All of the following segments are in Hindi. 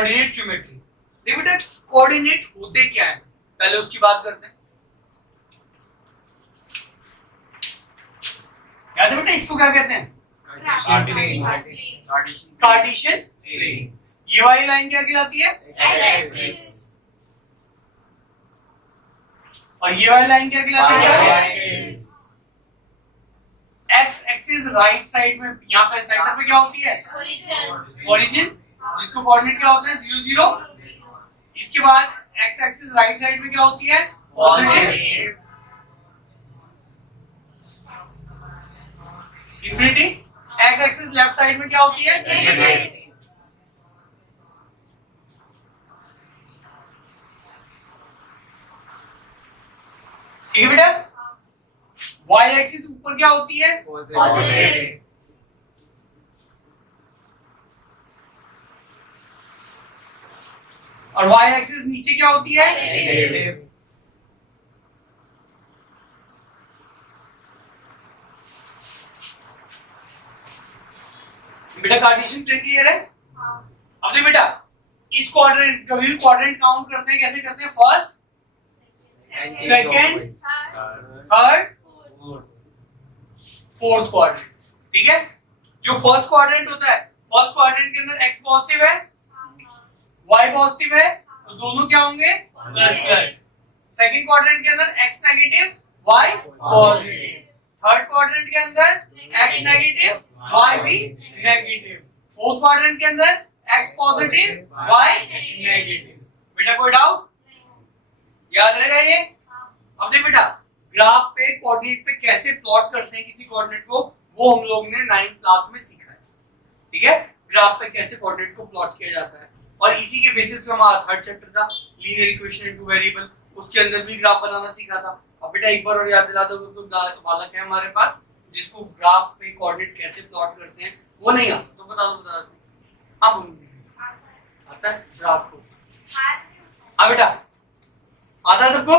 Coordinate geometry. देखो बेटा कोऑर्डिनेट होते क्या है, पहले उसकी बात करते हैं। याद है बेटा इसको क्या कहते हैं? Cartesian plane. ये वाली लाइन क्या कहलाती है? एक्सिस। और ये वाली लाइन क्या कहलाती है? Axis. X axis right side में, यहाँ पे सेंटर पे क्या होती है? ओरिजिन। ओरिजिन, जिसको कोऑर्डिनेट क्या होता है? 0 0। इसके बाद एक्स एक्सिस राइट साइड में क्या होती है? Positive. Infinity. X axis left side में क्या होती है? नेगेटिव। ठीक है बेटा। वाई एक्सिस ऊपर क्या होती है? पॉजिटिव। और वाई एक्सिस नीचे क्या होती है? नेगेटिव। बेटा कार्टेशियन प्लेन क्लियर है? अब देखो बेटा इस क्वाड्रेंट, कभी भी क्वाड्रेंट काउंट करते हैं कैसे करते हैं? First, second, third, fourth quadrant. ठीक है। जो फर्स्ट क्वाड्रेंट होता है, फर्स्ट क्वाड्रेंट के अंदर एक्स पॉजिटिव है, वाई पॉजिटिव है, तो दोनों क्या होंगे? Plus plus. सेकंड क्वाड्रेंट के अंदर X negative, Y positive. Third quadrant के अंदर एक्स नेगेटिव, वाई भी नेगेटिव। फोर्थ क्वाड्रेंट के अंदर एक्स पॉजिटिव, वाई नेगेटिव। बेटा कोई डाउट? याद रहेगा ये? अब देख बेटा ग्राफ पे कोऑर्डिनेट पे कैसे प्लॉट करते हैं किसी कोऑर्डिनेट को, वो हम लोग ने 9th क्लास में सीखा है। ठीक है। ग्राफ पे कैसे कोऑर्डिनेट को प्लॉट किया जाता है, और इसी के बेसिस पे हमारा थर्ड चैप्टर था linear equation in two variable, उसके अंदर भी ग्राफ बनाना सीखा था। अब बेटा एक बार और याद दिला दो, तो बालक है हमारे पास जिसको ग्राफ पे कोऑर्डिनेट कैसे प्लॉट करते हैं वो नहीं आता, तो बता दो। हाँ बोलूंगी आता है रात को। हाँ बेटा आता है सबको?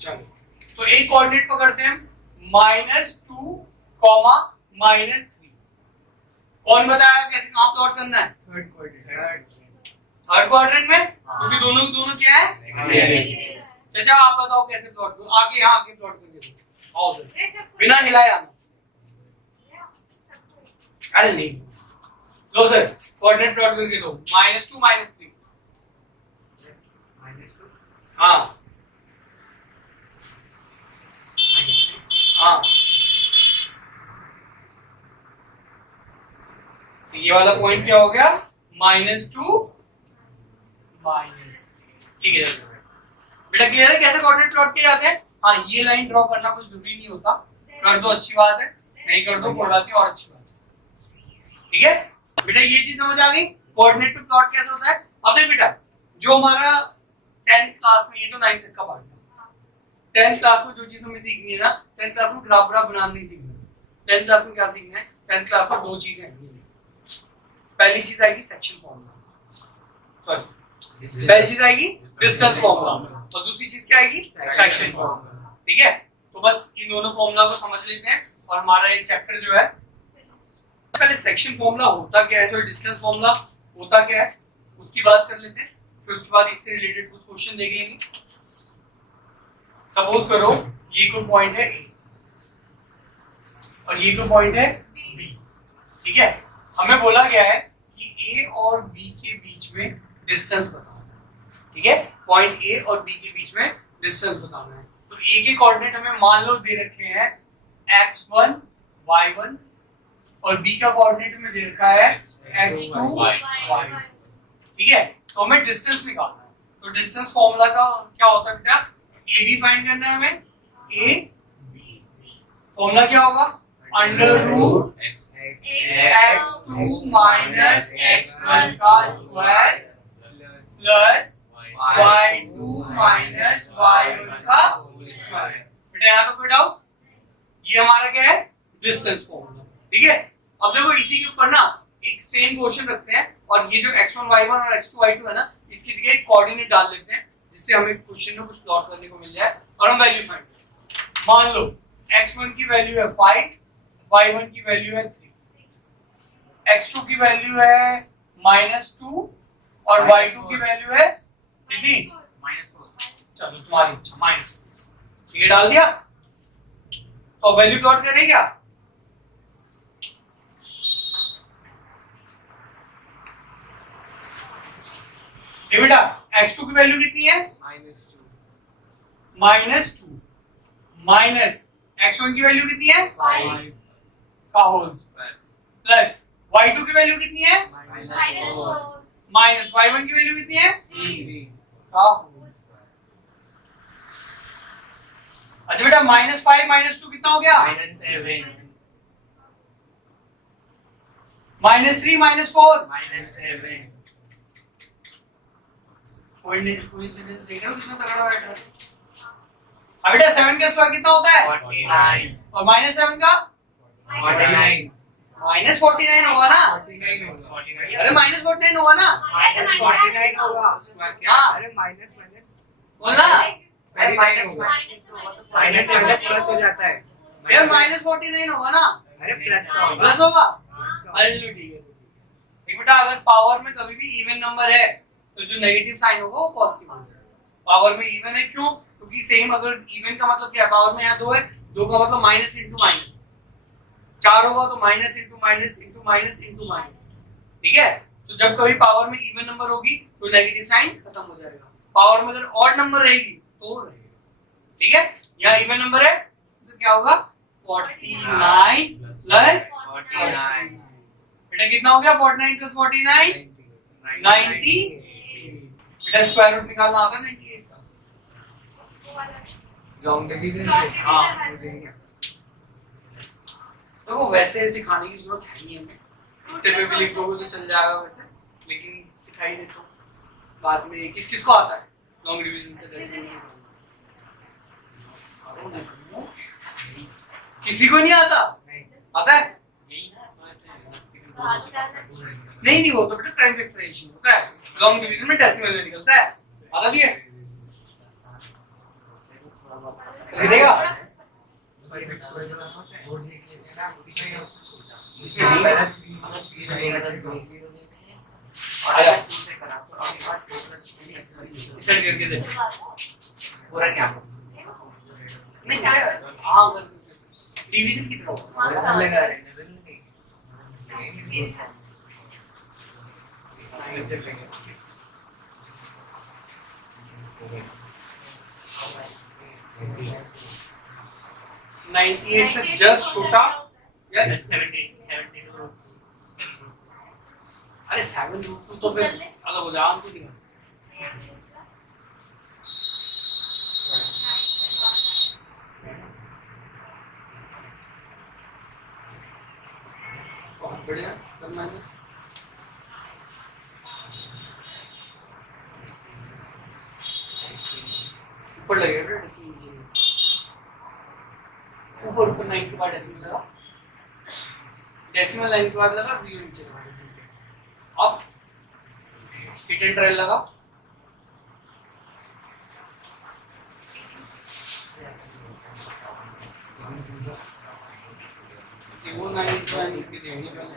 चलो तो एक कोऑर्डिनेट पकड़ते हैं -2, -3। कौन बताया कैसे कहां प्लॉट करना है? थर्ड क्वाड्रेंट में, क्योंकि दोनों क्या है? चाचा आप बताओ कैसे प्लॉट करो, आगे यहाँ आगे प्लॉट करके आओ सर, बिना हिलाए आना। अरे नहीं लो सर कोऑर्डिनेट प्लॉट करके दो, -2 -3। हाँ हाँ ये वाला पॉइंट क्या हो गया? -2 -3। ठीक है बेटा क्लियर है कैसे कोऑर्डिनेट प्लॉट किए जाते हैं? हाँ ये लाइन ड्रॉ करना कोई जरूरी नहीं होता, कर दो अच्छी बात है, नहीं कर दो कोई बात नहीं और अच्छी बात है। ठीक है बेटा ये चीज समझ आ गई कोऑर्डिनेट पे प्लॉट कैसे होता है। अब देख बेटा जो हमारा 10th क्लास में, ये तो 9th तक का पार्ट था, 10th क्लास में जो चीज हमें सीखनी है ना, 10th क्लास में ग्राफ बनाना नहीं सीखना। 10th क्लास में क्या सीखना है? 10th क्लास में दो चीजें हैं। पहली चीज आएगी सेक्शन फॉर्मूला, सॉरी पहली चीज आएगी डिस्टेंस फॉर्मूला, और दूसरी चीज क्या आएगी? Section formula. ठीक है तो बस इन दोनों फॉर्मूला को समझ लेते हैं और हमारा ये चैप्टर जो है, पहले सेक्शन फॉर्मूला होता क्या है, सॉरी डिस्टेंस फॉर्मूला होता क्या है उसकी बात कर लेते हैं, फिर उसके बाद इससे रिलेटेड कुछ क्वेश्चन देख लेंगे। सपोज करो ये कोई पॉइंट है ए और ये कोई पॉइंट है बी। ठीक है हमें बोला गया है कि ए और बी के बीच में डिस्टेंस बताना है। ठीक है पॉइंट ए और बी के बीच में डिस्टेंस बताना है। तो ए के कोऑर्डिनेट हमें मान लो दे रखे हैं x1 y1 और बी का कोऑर्डिनेट हमें दे रखा है x2 y2। ठीक है तो हमें डिस्टेंस निकालना है। तो डिस्टेंस फॉर्मूला का क्या होता है बेटा? ए बी फाइंड करना है हमें, ए बी फॉर्मूला क्या होगा? √x2 माइनस x1 का square plus y2 minus y1 का स्क्वायर। बेटा यहाँ तो कोई डाउट? ये हमारा क्या है? Distance formula. ठीक है अब देखो इसी के ऊपर ना एक सेम क्वेश्चन रखते हैं और ये जो x1 y1 और x2 y2 है ना इसकी जगह एक कोऑर्डिनेट डाल लेते हैं जिससे हमें क्वेश्चन में कुछ प्लॉट करने को मिल जाए और हम वैल्यू फाइंड करें। मान लो x1 की वैल्यू है 5, y1 की वैल्यू है 3, x2 की वैल्यू है -2 और y2 की वैल्यू है कितनी? -4. चलो तुम्हारी इच्छा, माइनस ये डाल दिया तो वैल्यू प्लॉट करें क्या? ये बेटा x2 की वैल्यू कितनी है? -2. -2 माइनस x1 की वैल्यू कितनी है? 5. का होल स्क्वायर प्लस y2 की वैल्यू कितनी है? -4. माइनस y1 की वैल्यू कितनी है? 3. का होल स्क्वायर। अच्छा बेटा -5 -2 कितना हो गया? -7. -3 -4 -7. कोइंसिडेंस देख रहे हो कितना तगड़ा बैठ रहा है। अब बेटा 7 का स्क्वायर कितना होता है? 49. और -7 का 49. -49 होगा ना? 49 होगा. अरे -49 होगा ना? -49 होगा. हाँ अरे माइनस माइनस बोलना अरे माइनस माइनस प्लस हो जाता है. यार -49 होगा ना? अरे प्लस का होगा. प्लस होगा? प्लस का अरे चलो ठीक है। एक बेटा अगर पावर में कभी भी इवन नंबर है तो जो नेगेटिव साइन होगा वो पॉजिटिव होगा। पावर में इवन है क्यों? क्योंकि सेम अगर इवन का मतलब क्या है? पावर में यहाँ 2 है, 2 का मतलब माइनस इंटू माइनस, 4 होगा तो minus into minus into minus into minus. ठीक है, तो जब कभी पावर में इवन नंबर होगी तो नेगेटिव साइन खत्म हो जाएगा। पावर में अगर ऑड नंबर रहेगी तो रहेगा। ठीक है, यहाँ इवन नंबर है तो क्या होगा? 49 प्लस 49. बेटा कितना हो गया? 49 प्लस 49 90। बेटा स्क्वायर रूट निकालना आता है 98 का? लॉन्ग डिवीजन से. हाँ तो वो वैसे सिखाने की जरूरत है नहीं हमें, इतने पे भी लिख दोगे तो चल जाएगा वैसे, लेकिन सिखाई देते हो बाद में। किस किस को आता है लॉन्ग डिवीजन से? किसी को नहीं आता? आता है? नहीं नहीं, वो तो बेटा प्राइम फैक्टराइजेशन होता है, लॉन्ग डिवीजन में डेसिमल में निकलता है। आता नहीं है? देगा आया इसे करके दे पूरा क्या? नहीं हाँ डिवीजन की तरह नाइनटी एट से जस्ट छोटा या 72. अरे 7√2 तो फिर अलग हो जाए आम तो नहीं। बहुत बढ़िया सब माइनस ऊपर लगेगा डेसिमल ऊपर ऊपर 9 के बाद डेसिमल लगा, डेसिमल लाइन के बाद लगा 0 नीचे लगा। अब हिट एंड ट्रायल लगा, वो 9 के देंगे पहले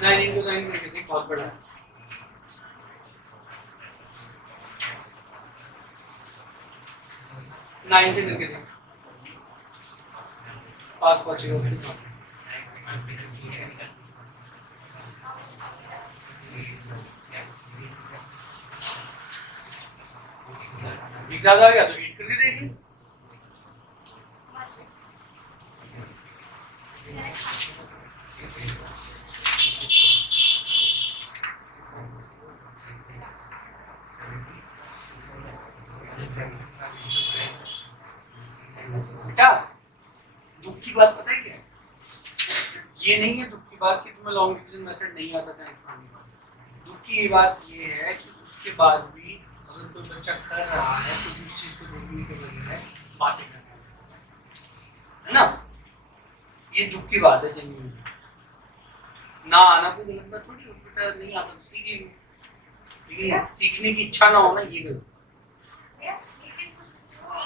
9 into 9 करके देख बहुत बड़ा है। नाइन से करके देख पास पहुंचेगा उसके साथ। ज्यादा आ गया तो 8 करके देखिए। बेटा दुख की बात पता है क्या है? ये नहीं है दुख की बात कि तुम्हें लॉन्ग डिवीजन मेथड नहीं आता था। दुख की बात ये है कि उसके बाद भी अगर कोई बच्चा कर रहा है तो उस चीज को देखने के बजाय बातें करना है ना, ये दुख की बात है। जेन्युइन ना आना कोई गलत बात थोड़ी है, बेटा नहीं आता तो सीख लेंगे, लेकिन सीखने की इच्छा ना होना ये गलत।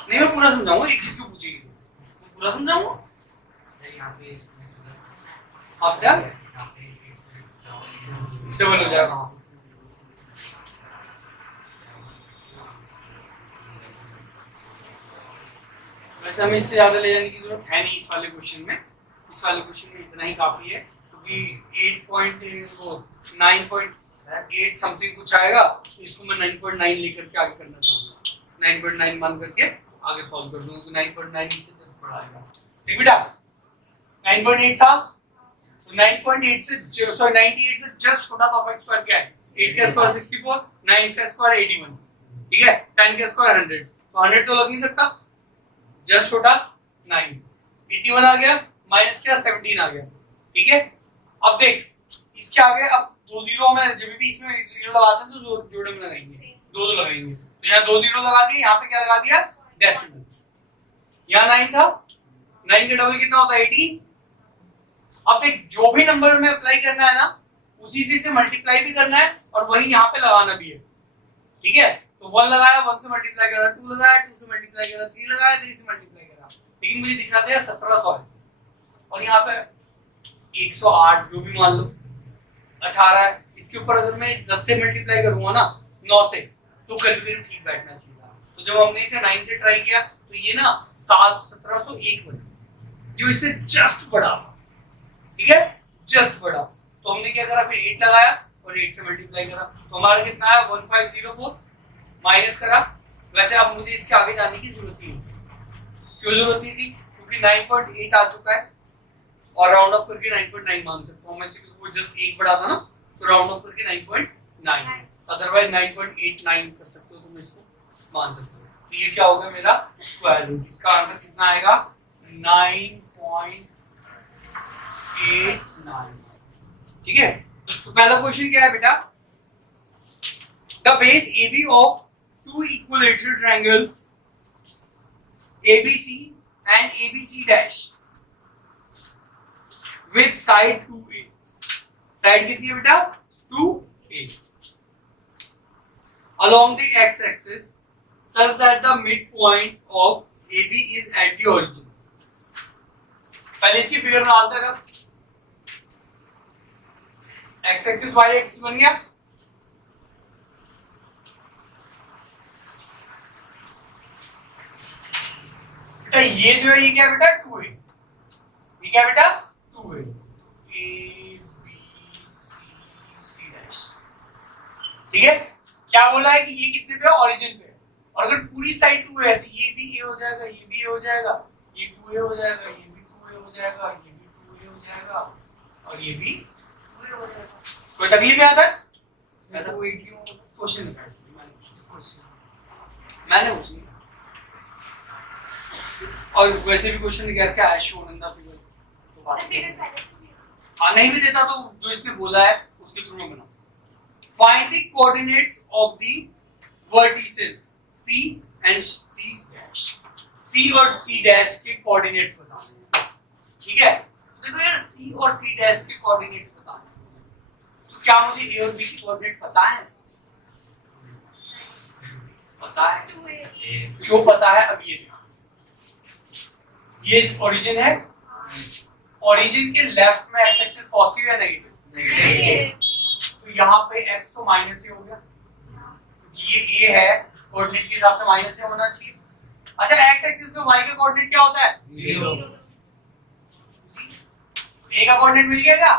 नहीं मैं पूरा समझाऊंगा, एक चीज को पूछेगी तो पूरा समझाऊंगा। आप क्या डबल हो जाएगा। वैसे हमें इससे ज्यादा ले जाने की जरूरत है नहीं इस वाले क्वेश्चन में। इस वाले क्वेश्चन में इतना ही काफी है, क्योंकि 9.8 समथिंग कुछ आएगा, तो इसको मैं 9.9 लेकर के आगे करना चाहूंगा। 9.9 मान करके आगे सॉल्व कर दूंगा, तो 9.9 से जस्ट बढ़ाएगा। ठीक बेटा, 9.8 था, तो 9.8 से 98 से जस्ट छोटा तो x स्क्वायर क्या है? 8 का स्क्वायर 64, 9 का स्क्वायर 81, ठीक है, 10 का स्क्वायर 100, तो 100 तो लग नहीं सकता, जस्ट छोटा 9, 81 आ गया, माइनस क्या 17 आ गया। ठीक है, अब देख इसके आगे अब दो जीरो में जब भी इसमें जीरो लगाते हैं तो जोड़े में लगाएंगे, दो लगाएंगे, तो यहाँ दो जीरो लगा दिए, यहाँ पे क्या लगा दिया डेसिमल। यहाँ 9 था, 9 का डबल कितना होता है 80। अब देख जो भी नंबर में अप्लाई करना है ना, उसी से मल्टीप्लाई भी करना है और वही यहाँ पे लगाना भी है। ठीक है, तो 1 लगाया 1 से मल्टीप्लाई करा, 2 लगाया 2 से मल्टीप्लाई करा, 3 लगाया 3 से मल्टीप्लाई करा, लेकिन मुझे दिखा दिया 1700 है, और यहाँ पे 108 जो भी मान लो 18 है, इसके ऊपर अगर मैं 10 से मल्टीप्लाई करूंगा ना 9 से, तो कैलकुलेटर ठीक बैठना चाहिए। तो जब हमने इसे 9 से ट्राई किया तो ये ना 1701 बना, जो इससे जस्ट बड़ा था। ठीक है, जस्ट बड़ा, तो हमने क्या करा, फिर 8 लगाया और 8 से मल्टीप्लाई करा, तो हमारा कितना आया 1504, माइनस करा। वैसे अब मुझे इसके आगे जाने की जरूरत नहीं, क्यों जरूरत नहीं थी, क्योंकि 9.8 आ चुका है और राउंड ऑफ करके 9.9 मान सकता हूं मैं, क्योंकि वो जस्ट एक बड़ा था ना, तो राउंड ऑफ करके 9.9, अदरवाइज 9.89 कर सकते हो तुम इसको, मान सकते हो। तो ये क्या होगा मेरा स्क्वायर रूट, इसका आंसर कितना आएगा 9.89। ठीक है, तो पहला क्वेश्चन क्या है बेटा, the base AB of two equilateral triangles ABC and ABC dash with side 2A, side कितनी है बेटा 2A, along the x-axis such that the midpoint of AB is at the origin। पहले इसकी फिगर बनाते हैं, x-axis y-axis बन गया, बेटा ये जो है ये क्या बेटा 2A, ये क्या बेटा 2A, A B C dash. ठीक है, क्या बोला है कि ये कितने पे ओरिजिन पे है, और अगर पूरी साइड 2A है तो ये भी A हो जाएगा, ये भी A हो जाएगा, ये 2A हो जाएगा, ये भी 2A हो जाएगा, ये भी 2A हो जाएगा, और ये भी 2A हो जाएगा। कोई तकलीफ आता है ऐसा कोई क्यों क्वेश्चन नहीं है, मैंने पूछी, और वैसे भी क्वेश्चन क्या क्या है शोन इन द फिगर, तो बात हाँ नहीं भी देता तो जो इसने बोला है उसके थ्रू में बना सकते। Find the coordinates of the vertices C and C dash, C और C डैश के कोऑर्डिनेट्स बताने हैं। ठीक है, तो देखो यार C और C डैश के कोऑर्डिनेट्स बताने हैं, तो क्या मुझे A और B के कोऑर्डिनेट पता है? पता है, क्यों पता है अब ये ओरिजिन है, ओरिजिन के लेफ्ट में x एक्सिस पॉजिटिव या नेगेटिव, नेगेटिव, तो यहाँ पे x तो माइनस ही हो गया, ये a है, कोऑर्डिनेट के हिसाब से माइनस ही होना चाहिए। अच्छा x एक्सिस पे y का कोऑर्डिनेट क्या होता है 0, a का कोऑर्डिनेट मिल गया क्या?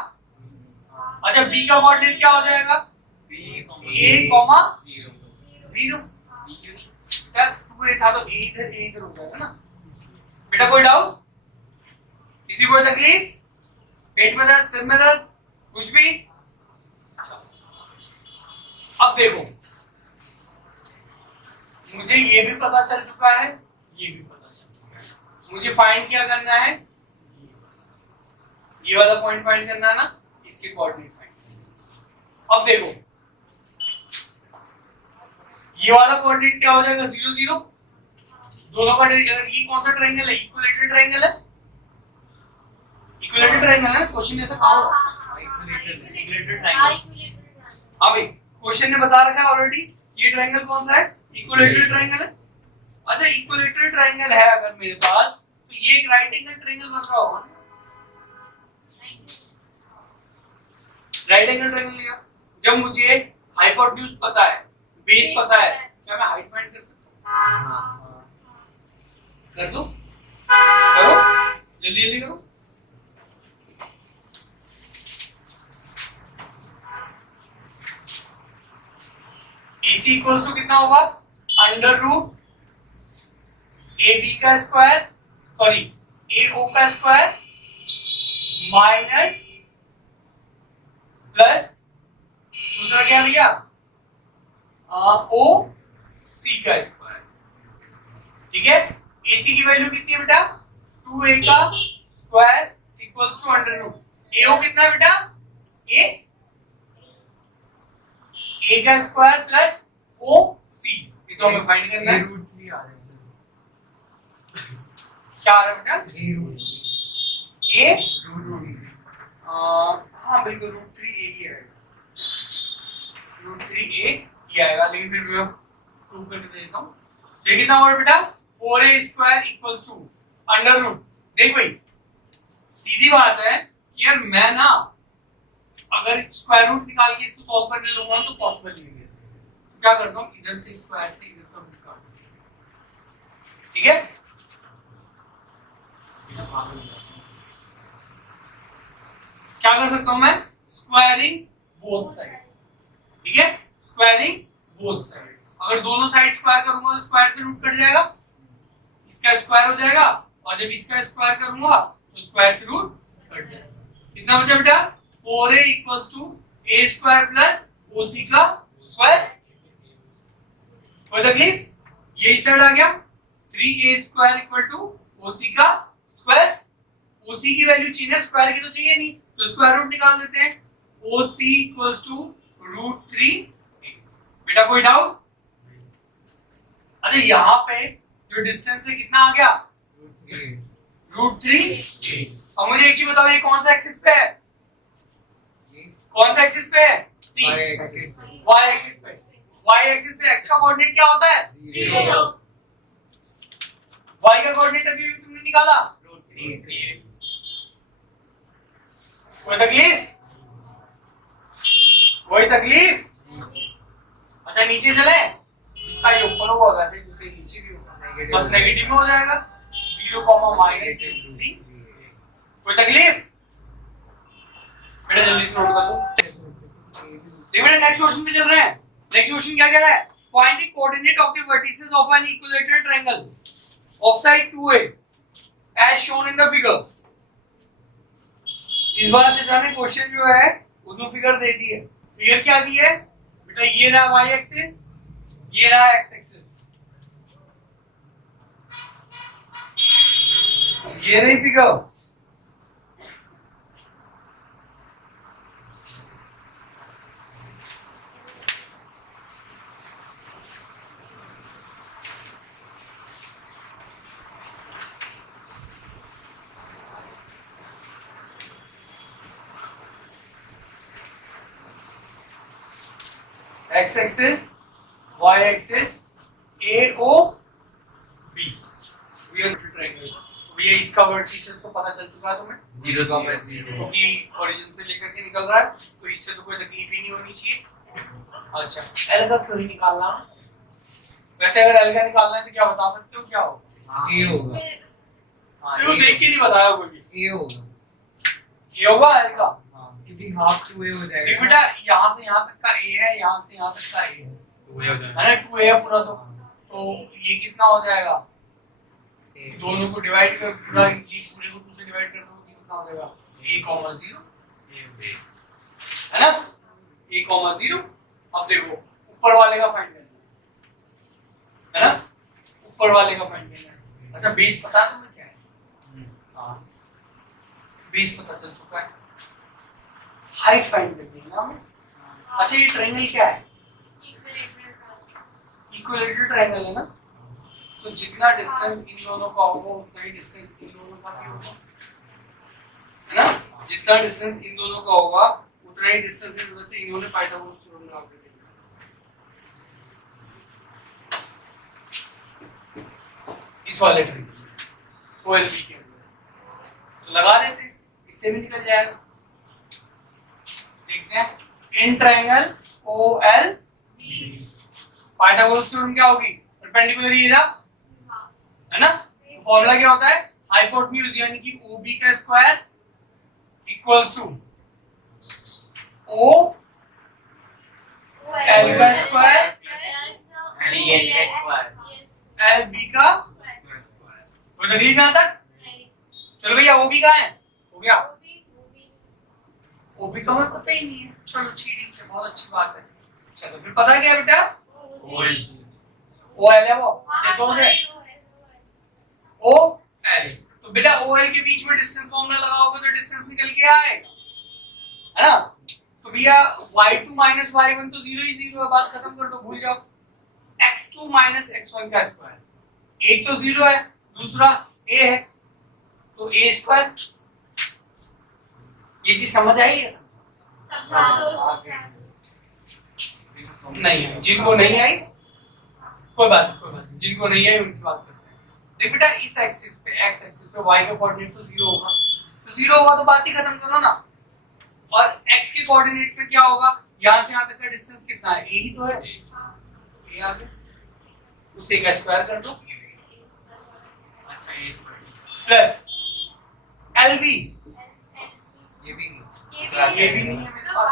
अच्छा b का कोऑर्डिनेट क्या हो जाएगा a, 0, क्या 2a था तो a इधर हो जाएगा ना। बेटा कोई डाउट, किसी को तकलीफ, पेट में दर्द, सिर में दर्द, कुछ भी? अब देखो मुझे ये भी पता चल चुका है, ये भी पता चल चुका है, मुझे फाइंड क्या करना है, ये वाला पॉइंट फाइंड करना है ना, इसके कोऑर्डिनेट फाइंड करना। अब देखो ये वाला कोऑर्डिनेट क्या हो जाएगा 0 0, दोनों का ये कौन सा ट्रायंगल है, इक्विलेटरल ट्रायंगल है, इक्विलेटरल ट्रायंगल है ना, क्वेश्चन ऐसा कहा होगा इक्विलेटरल ट्रायंगल्स। हाँ भाई क्वेश्चन ने बता रखा है ऑलरेडी, ये ट्रायंगल कौन सा है, इक्विलेटरल ट्रायंगल है। अच्छा इक्विलेटरल ट्रायंगल है अगर मेरे पास, तो ये एक राइट एंगल ट्रायंगल बन रहा होगा, राइट एंगल ट्रायंगल लिया, जब मुझे हाइपोटेन्यूज पता है, बेस पता है, क्या मैं हाइट फाइंड कर सकता हूँ? कर दो, करो, जल्दी जल्दी करो। AC इक्वल्स टू कितना होगा? अंडर रूट AB का स्क्वायर, सॉरी AO का स्क्वायर माइनस प्लस दूसरा क्या भैया OC का स्क्वायर। ठीक है, AC की वैल्यू कितनी है बेटा? 2A का square equals to under root AO कितना है बेटा? A का स्क्वायर प्लस OC, ये तो हमें फाइंड करना है। √3 आ रहा है सर। क्या आ रहा है बेटा? A √3 हाँ बिल्कुल √3A ही आएगा, √3A ही आएगा, लेकिन फिर मैं प्रूव करके दे देता हूँ। ये कितना होगा बेटा? 4A square equals to under root. देख भाई सीधी बात है कि यार मैं ना अगर स्क्वायर रूट निकाल के इसको सॉल्व करने लगूंगा तो पॉसिबल नहीं है, तो क्या करता हूँ इधर से स्क्वायर से इधर का रूट काट दूं। ठीक है, क्या कर सकता हूं मैं? Squaring both side. ठीक है, स्क्वायरिंग बोथ साइड। अगर दोनों साइड स्क्वायर करूंगा तो स्क्वायर से रूट कट जाएगा, इसका स्क्वायर हो जाएगा, और जब इसका स्क्वायर करूंगा तो स्क्वायर से रूट कट जाएगा। कितना बचा बेटा? 4A equals to A square plus OC का स्क्वायर। कोई तकलीफ? ये इस साइड आ गया 3A square equal to OC का स्क्वायर। OC की वैल्यू चाहिए, स्क्वायर की तो चाहिए नहीं, तो स्क्वायर रूट निकाल देते हैं। OC equals to √3। बेटा कोई डाउट? अच्छा यहाँ पे जो डिस्टेंस है कितना आ गया? √3। अब मुझे एक चीज बताओ, ये कौन सा एक्सिस पे है? कौन सा एक्सिस पे है? y एक्सिस पे। y एक्सिस पे x का कोऑर्डिनेट क्या होता है? 0। y का कोऑर्डिनेट अभी तुमने निकाला √3। कोई तकलीफ? कोई तकलीफ? अच्छा नीचे चले, जितना ये ऊपर होगा वैसे दूसरे नीचे भी होगा, बस नेगेटिव में हो जाएगा 0, -3। कोई तकलीफ? बेटा जल्दी से नोट कर लो। देखो बेटा नेक्स्ट क्वेश्चन पे चल रहे हैं। नेक्स्ट क्वेश्चन क्या कह रहा है? Find the coordinate of the vertices of an equilateral triangle of side 2A as shown in the figure. इस बार से जाने क्वेश्चन जो है उसमें फिगर दे दी है। फिगर क्या दी है बेटा? ये रहा y एक्सिस, ये रहा x एक्सिस, ये रही figure. x axis, y axis, AOB real triangle. ये इसका वर्टिसेस तो पता चल चुका है तुम्हें, 0, 0 क्योंकि ओरिजिन से लेकर के निकल रहा है, तो इससे तो कोई तकलीफ ही नहीं होनी चाहिए। अच्छा L का क्यों ही निकालना है? वैसे अगर L का निकालना है तो क्या बता सकते हो क्या होगा? A होगा। क्यों देख के नहीं बताया कोई भी? A होगा। ये होगा L का। क्योंकि हाफ 2A हो देख जाएगा। बेटा यहाँ से यहाँ तक का A है, यहाँ से यहाँ तक का A है, 2A हो जाएगा। है ना? 2A है पूरा, तो ये कितना हो जाएगा? दोनों को डिवाइड कर, पूरा ये पूरे को 2 से डिवाइड कर दो, कितना हो जाएगा? A, 0 है ना? A, 0। अब देखो ऊपर वाले का फाइंड करना है ना? ऊपर वाले का फाइंड करना है। अच्छा बेस पता है तुम्हें क्या है? हाँ बेस पता चल चुका है, हाइट फाइंड करनी है ना हमें। अच्छा ये ट्रायंगल क्या है? इक्विलैटरल ट्रायंगल है ना, तो जितना डिस्टेंस इन दोनों का होगा उतना ही डिस्टेंस इन दोनों का भी होगा, है ना? जितना डिस्टेंस इन दोनों का होगा उतना ही डिस्टेंस इस वजह से इन्होंने पाइथागोरस थ्योरम लगा के दिया। इस वाले ट्रायंगल OLB के अंदर तो लगा देते, इससे भी निकल जाएगा। देखते हैं in triangle OL Pythagoras theorem क्या होगी? परपेंडिकुलर एरिया, है ना? तो फॉर्मूला क्या होता है? हाइपोटेन्यूज यानी कि OB का square equals to O L का स्क्वायर LB का। कोई तकलीफ यहाँ तक? चलो भैया OB कहाँ है? हो गया। OB का हमें पता ही नहीं है। चलो ठीक है, बहुत अच्छी बात है। चलो फिर पता है क्या बेटा? OL है वो, ये दो से OL। तो बेटा OL के बीच में डिस्टेंस फॉर्मूला लगाओगे तो डिस्टेंस निकल के आएगा, है ना? तो भैया y2 minus y1 तो 0 ही 0 है, बात खत्म कर दो, भूल जाओ। x2 minus x1 का स्क्वायर, एक तो 0 है, दूसरा a है, तो a स्क्वायर। ये चीज समझ आई है? नहीं, जिनको नहीं आई कोई बात नहीं, जिनको नहीं आई उनकी बात करते हैं। देख बेटा इस एक्सिस पे, x एक्सिस पे y का कोऑर्डिनेट तो 0 होगा, तो 0 होगा तो बात ही खत्म करो ना। और x के कोऑर्डिनेट पे क्या होगा? यहां से यहां तक का डिस्टेंस कितना है? a ही तो है, a आ गया, उसे का स्क्वायर कर दो। अच्छा a स्क्वायर प्लस lb, ये भी नहीं है मेरे पास।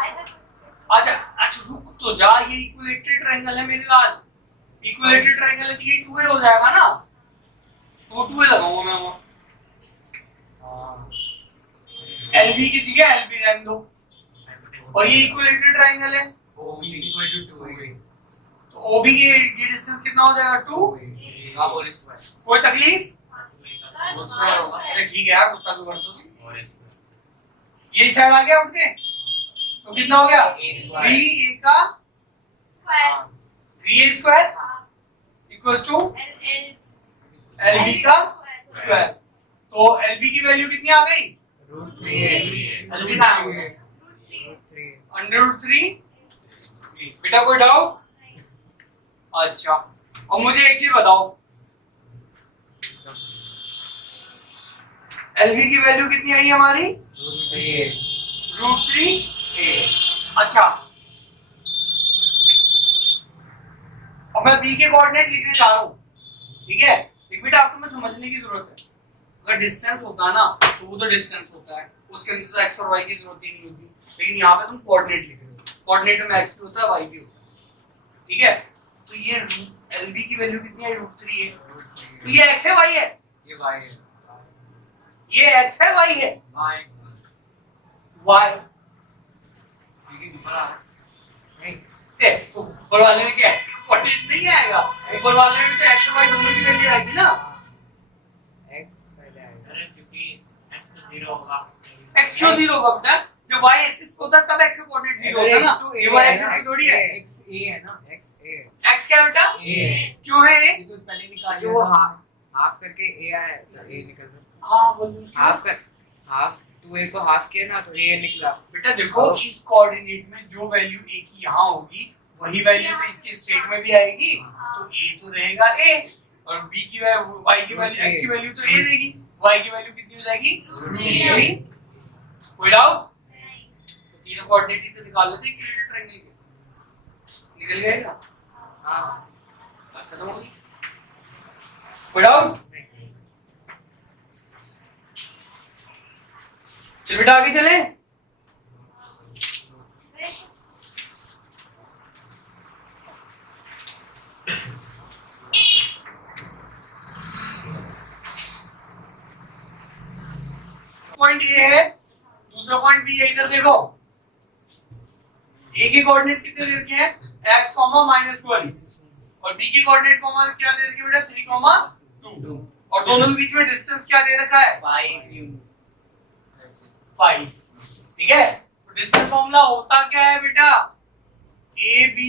अच्छा रुक तो जा, ये इक्विलेटरल ट्रायंगल है मेरे लाल, इक्विलेटरल ट्रायंगल है तो ये 2a हो जाएगा ना, तो 2a लगाऊंगा मैं वहां। LB की जगह LB रहने दो, और ये इक्विलेटरल ट्रायंगल है OB equal to 2a, तो OB की ये डिस्टेंस कितना हो जाएगा? 2 का होल स्क्वायर कोई तकलीफ? होल स्क्वायर होगा अरे ठीक है यार, गुस्सा क्यों करते हो? और स्क्वायर ये साइड आ गया उठ के, तो कितना हो गया? A square. 3a का 3a square equals to LB का स्क्वायर। तो LB की वैल्यू कितनी आ गई? √3a LB का √3 √3। बेटा कोई डाउट? अच्छा अब मुझे एक चीज बताओ, LB की वैल्यू कितनी आई हमारी? √3a। अच्छा अब मैं b के कोऑर्डिनेट लिखने जा रहा हूँ, ठीक है? एक बेटा आपको मैं समझने की जरूरत है, अगर डिस्टेंस होता ना तो वो तो डिस्टेंस होता है, उसके अंदर तो x और y की जरूरत ही नहीं होती, लेकिन यहाँ पे तुम कोऑर्डिनेट लिख रहे हो, कोऑर्डिनेट में x भी होता है y भी होता है, ठीक है? तो ये LB की वैल्यू कितनी है? √3a। तो ये x है y है? ये y है, ये x है y है? y y लेकिन ऊपर आ रहा है ए, तो ऊपर वाले में क्या x कोऑर्डिनेट नहीं आएगा? ऊपर वाले में तो x और y दोनों की वैल्यू आएगी ना? x पहले आएगा अरे क्योंकि x तो 0 होगा, x क्यों 0 होगा बेटा? जब y एक्सिस पे होता है तब x का कोऑर्डिनेट 0 होता है ना, ये y एक्सिस पे थोड़ी है। x a है ना, x a x क्या है बेटा? a क्यों है ये? ये तो पहले निकाल जो वो हाफ करके a आया तो a निकल गया, हाँ बोल हाफ 2a को हाफ किया ना तो a निकला। बेटा देखो इस कोऑर्डिनेट में जो वैल्यू a की यहाँ होगी वही वैल्यू तो इसके स्टेट में भी आएगी, तो a तो रहेगा a, और b की वैल्यू y की वैल्यू x की वैल्यू तो a रहेगी, y की वैल्यू कितनी हो जाएगी? कोई डाउट? तो तीनों कोऑर्डिनेट ही तो निकाल लेते हैं इक्विलेटरल ट्रायंगल के, निकल जाएगा। हाँ बात खत्म होगी। कोई डाउट? चल बेटा आगे चले। पॉइंट ये है, दूसरा पॉइंट भी है, इधर देखो a के कोऑर्डिनेट कितने दे रखे हैं? x, -1, और b के कोऑर्डिनेट क्या दे रखे हैं बेटा? 3, 2, और दोनों के बीच में डिस्टेंस क्या दे रखा है? 5। ठीक है, तो डिस्टेंस फॉर्मूला होता क्या है बेटा? AB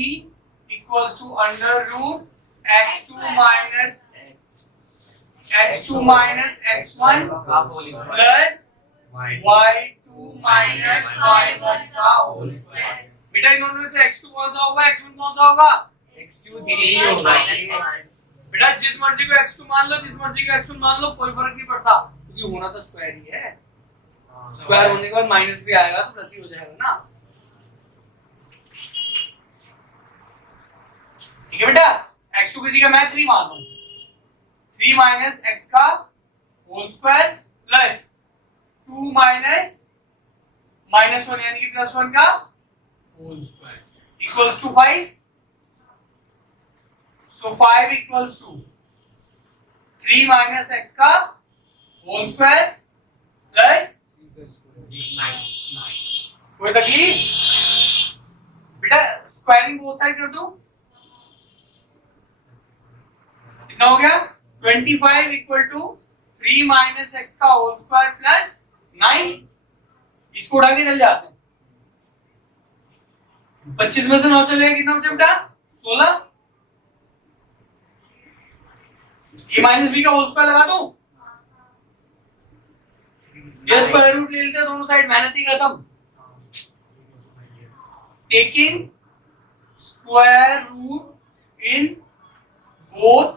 equals to x2 minus x1 plus y2 minus y1 का होल स्क्वायर। बेटा इन दोनों में से x2 कौन सा होगा, x1 कौन सा होगा? x2 3 होगा बेटा जिस मर्जी को x2 मान लो, जिस मर्जी को x1 मान लो, कोई फर्क नहीं पड़ता, क्योंकि होना तो स्क्वायर ही है। स्क्वायर होने के बाद माइनस भी आएगा तो प्लस ही हो जाएगा ना। ठीक है बेटा, x2 की जगह मैं 3 मान लूं, 3 माइनस x का होल स्क्वायर प्लस 2 माइनस -1 यानी कि +1 का whole square equals to 5. So 5 equals to 3 minus x का होल स्क्वायर प्लस 9. कोई तकलीफ बेटा? स्क्वायरिंग बोथ साइड कर दो, कितना हो गया? 25 इक्वल टू 3 माइनस x का होल स्क्वायर प्लस 9. इसको उड़ा के चल जाते हैं, 25 में से 9 चले कितना बचा बेटा? 16. ये माइनस b का होल स्क्वायर लगा दो, ये स्क्वायर रूट ले लेते हैं दोनों साइड, मेहनत ही खत्म. Taking square root in both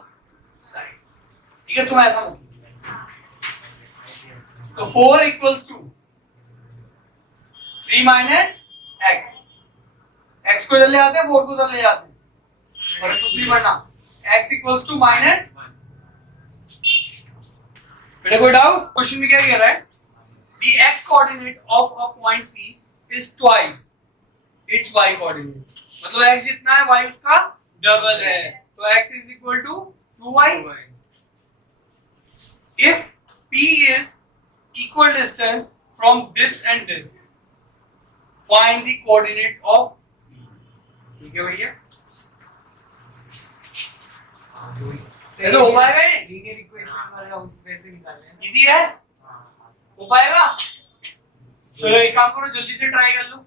sides. ठीक है, तुम ऐसा मत तो 4 equals to 3 minus x. x को इधर ले आते हैं, 4 को इधर ले जाते हैं और दूसरी बढ़ना x इक्वल्स टू माइनस. बेटा कोई डाउट? क्वेश्चन में क्या कह रहा है? The x coordinate of a point P is twice its y coordinate. मतलब x जितना है y उसका डबल है, तो x is equal to 2y. If P is equal distance from this and this, find the coordinate of P. ठीक है भैया? ऐसे हो पाएगा ये? लीनियर इक्वेशन वाला उस वैसे निकालना है. इजी है, हो पाएगा? चलो एक काम करो, जल्दी से ट्राई कर लो.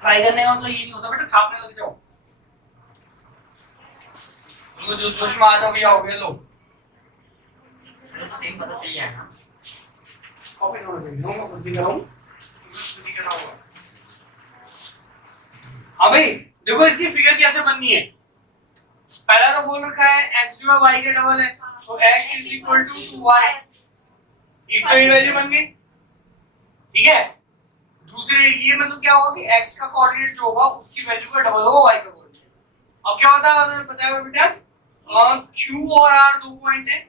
ट्राई करने का मतलब ये नहीं होता बेटा छापने लग जाओ, तो जो जोश में आ जाओ भैया, हो गया. लो सेम पता चल जाएगा. कॉपी थोड़ा दे दो, मैं खुद भी कराऊं, खुद ही करा होगा. हाँ भाई देखो इसकी फिगर कैसे बननी है. पहला तो बोल रखा है x जो है y के डबल है, तो x is equal to 2y. एक तो ये वैल्यू बन गई, ठीक है. दूसरे ये मतलब क्या होगा कि x का कोऑर्डिनेट जो होगा उसकी वैल्यू का डबल होगा y का कोऑर्डिनेट. अब क्या होता है पता है बेटा? q और r दो पॉइंट है,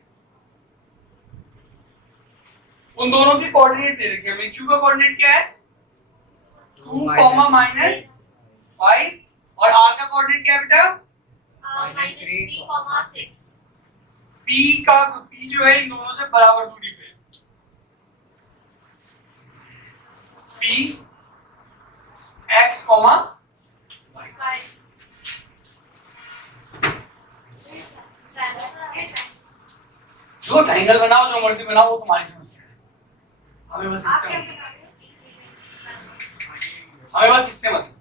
उन दोनों के कोऑर्डिनेट दे रखे हैं. q का कोऑर्डिनेट क्या है? 2 माइनस 5 और r का कोऑर्डिनेट क्या है बेटा? -3, -6. p जो है इन दोनों से बराबर दूरी पे, p x, y. जो ट्रायंगल बनाओ, जो मर्जी बनाओ, वो तुम्हारी समस्या है. हमें बस इससे मतलब.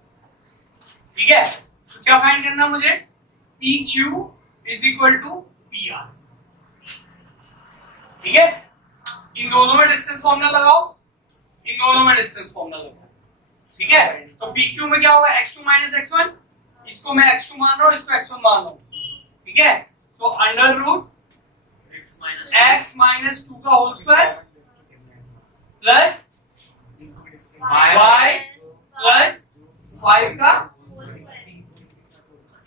ठीक है, तो क्या फाइंड करना मुझे? PQ is equal to PR. ठीक है, इन दोनों में डिस्टेंस फॉर्मूला लगाओ, इन दोनों में डिस्टेंस फॉर्मूला लगाओ. ठीक है, तो PQ में क्या होगा? x2 minus x1. इसको मैं x2 मान रहा हूं, इसको x1 मान रहा हूं. ठीक है, so under root x minus 2 का whole square plus y plus 5 का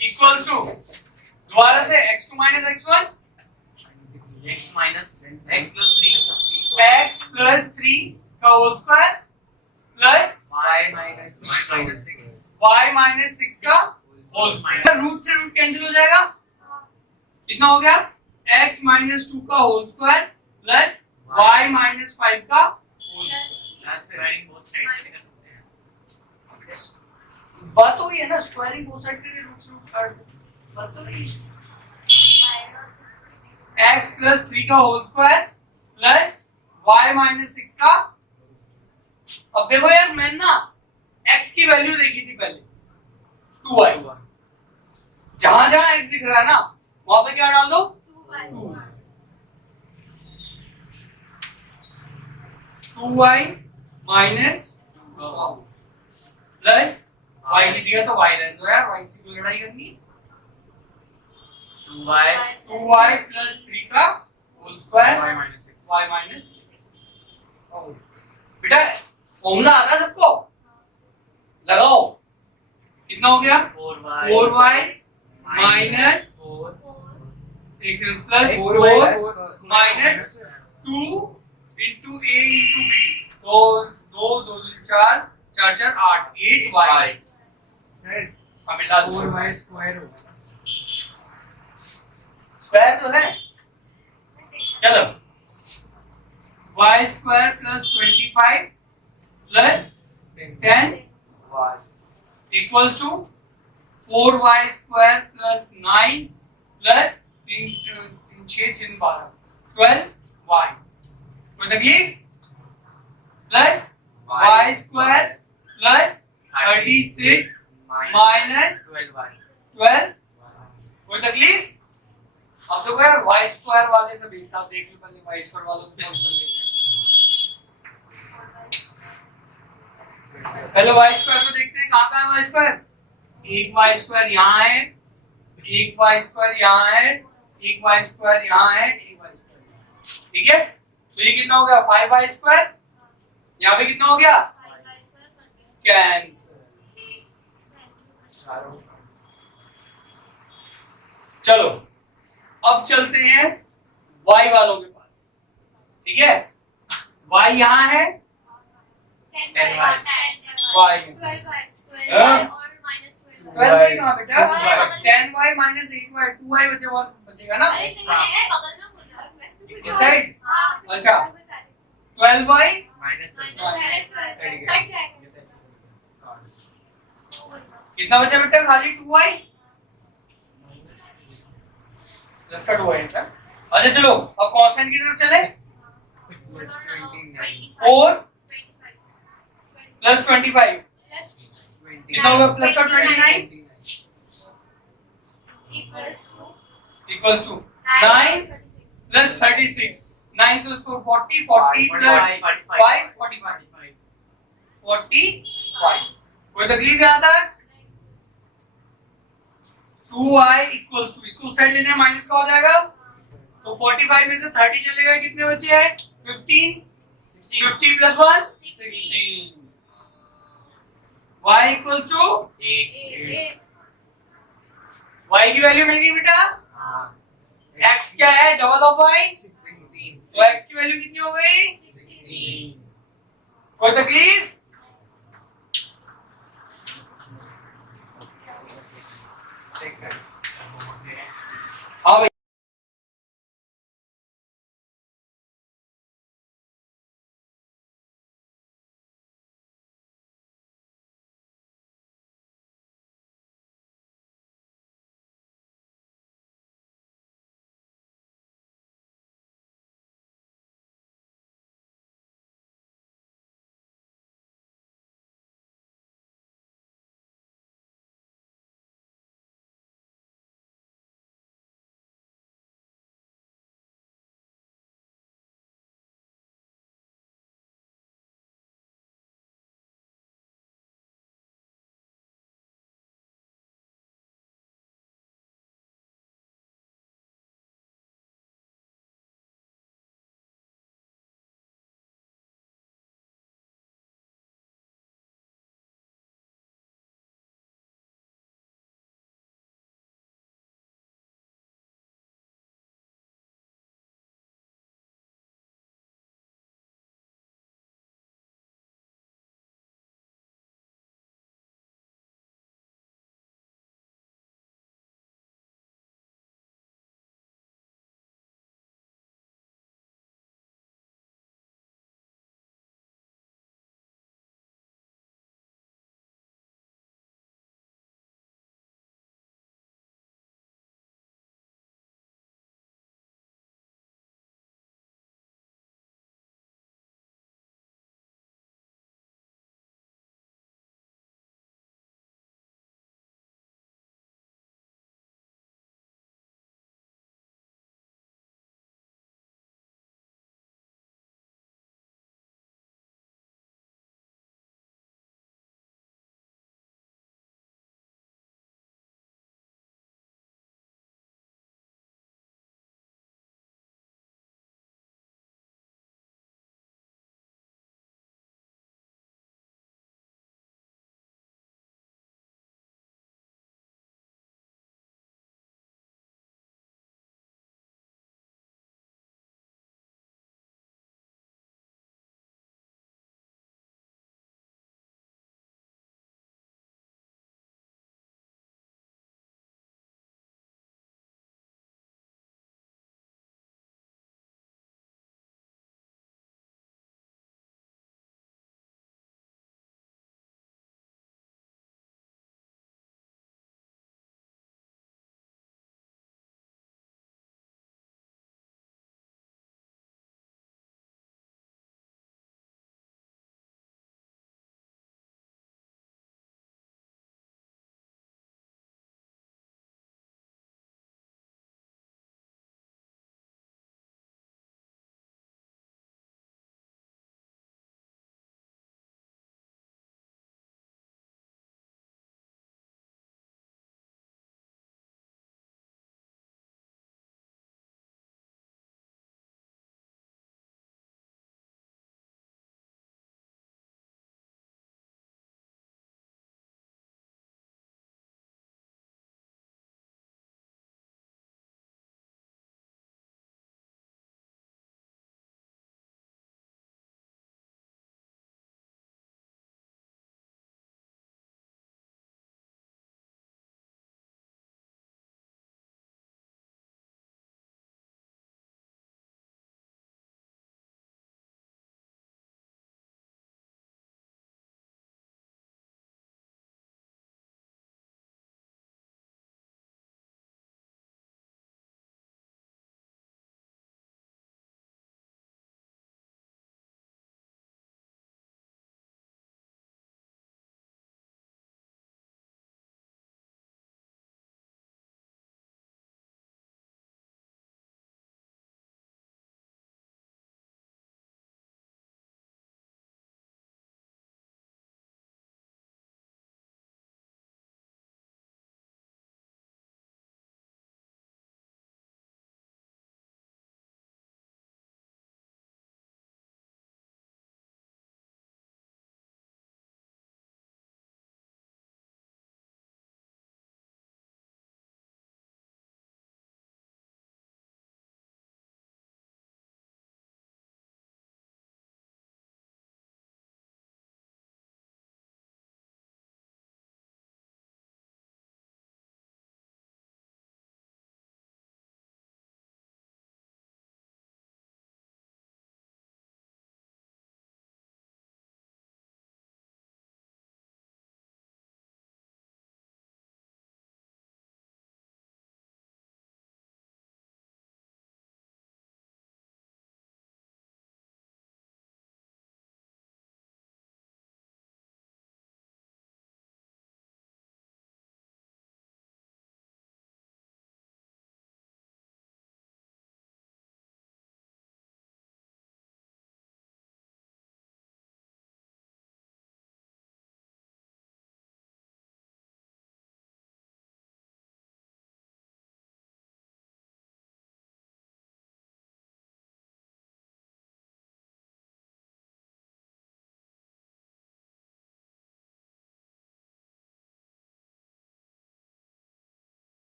इक्वल टू दोबारा से x2 minus x1 x minus x plus 3 x plus 3 का whole square plus y minus 6 y minus 6 का होल स्क्वायर. रूट से रूट कैंसिल हो जाएगा, कितना हो गया? x माइनस 2 का whole square plus y minus 5 का होल स्क्वायर. ऐसे राइटिंग बोथ साइड से निकल सकते हैं. बात तो ये है ना, स्क्वायरिंग बोथ साइड के लिए रूट से रूट काट दो. बात तो नहीं. x प्लस 3 का whole square plus y minus 6 का. अब देखो यार, मैंने ना x की वैल्यू देखी थी पहले 2y. जहां जहां x दिख रहा है ना वहां पे क्या डाल दो? 2y माइनस प्लस y की जगह तो y रहने दो यार, y से क्यों लड़ाई करनी. 2y 2y plus 3 का whole square y minus 6 y minus 6। बेटा फॉर्मूला आता है सबको, लगाओ। कितना हो गया? 4y minus 4 x plus 4 minus 2 into a into b। तो 2 2 4 4 4 8 8y। अब मिला 4y स्क्वायर होगा स्क्वायर तो है। चलो y square plus 25 plus 10 equals to 4y square plus 9 plus 3 6 6 12 12y। कोई तकलीफ? Plus y square plus 36 minus 12। कोई तकलीफ? अब देखो यार y स्क्वायर वाले सब एक साथ देख लो, पहले y स्क्वायर वालों को सॉल्व कर लेते हैं। पहले y स्क्वायर को देखते हैं, कहां है y स्क्वायर? एक y स्क्वायर यहाँ है, एक y स्क्वायर यहाँ है, एक y स्क्वायर यहाँ है, एक y स्क्वायर। ठीक है, तो ये कितना हो गया? 5y square. यहाँ पे कितना हो गया? कैंसिल। चलो अब चलते हैं y वालों के पास। ठीक है, y यहाँ है, y 12y कहाँ बेटा? 10y minus 8y 2y बचेगा ना इस साइड। अच्छा 12y minus कितना बचा बेटा? खाली 2y प्लस का 2y था। अच्छा चलो अब कांस्टेंट की तरफ चले। 4 प्लस 25 कितना होगा? प्लस का 29 equals to 9 plus 36 9 plus 4 40 40 plus 5 45 45। कोई तकलीफ यहाँ तक? 2y इक्वल्स टू, इसको साइड लेने माइनस का हो जाएगा, तो 45 में से 30 चलेगा, कितने बचे हैं? 15 50 plus 1 16। y equals to 8 y की वैल्यू मिल गई बेटा। x क्या है? डबल ऑफ y, 16 तो x की वैल्यू कितनी हो गई? 16 कोई तकलीफ?